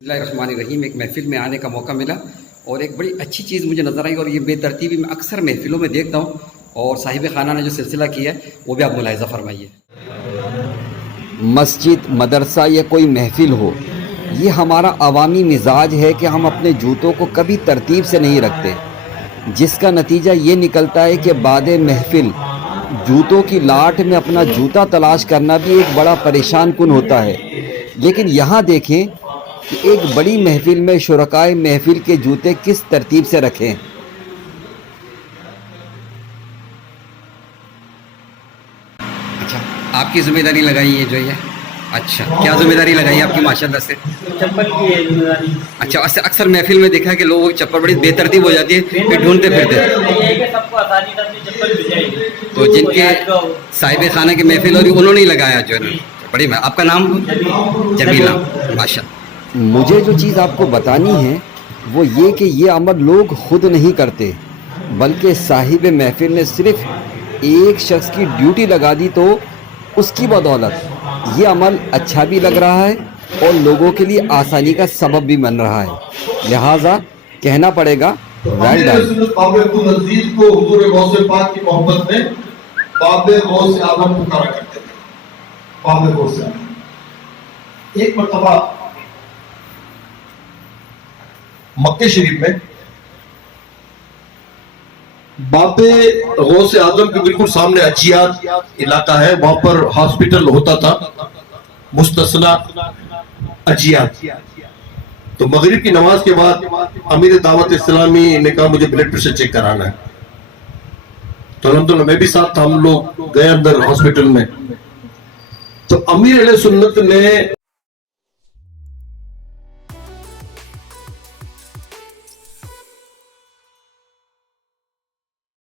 بسم اللہ الرحمن الرحیم. ایک محفل میں آنے کا موقع ملا اور ایک بڑی اچھی چیز مجھے نظر آئی، اور یہ بے ترتیبی میں اکثر محفلوں میں دیکھتا ہوں، اور صاحب خانہ نے جو سلسلہ کیا ہے وہ بھی آپ ملاحظہ فرمائیے. مسجد، مدرسہ یا کوئی محفل ہو، یہ ہمارا عوامی مزاج ہے کہ ہم اپنے جوتوں کو کبھی ترتیب سے نہیں رکھتے، جس کا نتیجہ یہ نکلتا ہے کہ بعد محفل جوتوں کی لاٹ میں اپنا جوتا تلاش کرنا بھی ایک بڑا پریشان کن ہوتا ہے. لیکن یہاں دیکھیں کہ ایک بڑی محفل میں شرکائے محفل کے جوتے کس ترتیب سے رکھیں. اچھا، آپ کی ذمہ داری لگائی ہے جو یہ؟ اچھا، کیا ذمہ داری لگائی آپ کی ماشاءاللہ سے؟ چپل کی ہے ذمہ داری. اچھا، اکثر محفل میں دیکھا کہ لوگوں کی چپل بڑی بے ترتیب ہو جاتی ہے، پھر ڈھونڈتے پھرتے. یہ ہے کہ سب کو آسانی سے اپنی چپل مل جائے گی. تو جن کے صاحب خانہ کی محفل ہو رہی انہوں نے ہی لگایا جو ہے نا. بڑی میں آپ کا نام؟ جمیلہ. ماشاء. مجھے جو چیز آپ کو بتانی ہے وہ یہ کہ یہ عمل لوگ خود نہیں کرتے، بلکہ صاحب محفل نے صرف ایک شخص کی ڈیوٹی لگا دی، تو اس کی بدولت یہ عمل اچھا بھی لگ رہا ہے اور لوگوں کے لیے آسانی کا سبب بھی بن رہا ہے. لہٰذا کہنا پڑے گا ویل ڈن. باب عبدالعزیز کو حضور غوث پاک کی محبت میں باب غوث اعظم پکارا کرتے تھے. باب غوث اعظم. ایک مرتبہ مکہ شریف میں باب غوث اعظم کے بالکل سامنے اجیات علاقہ ہے، وہاں پر ہاسپٹل ہوتا تھا مستثنا اجیات. تو مغرب کی نماز کے بعد امیر دعوت اسلامی نے کہا مجھے بلڈ پریشر چیک کرانا ہے. تو الحمدللہ میں بھی ساتھ تھا، ہم لوگ گئے اندر ہاسپٹل میں. تو امیر علیہ سنت نے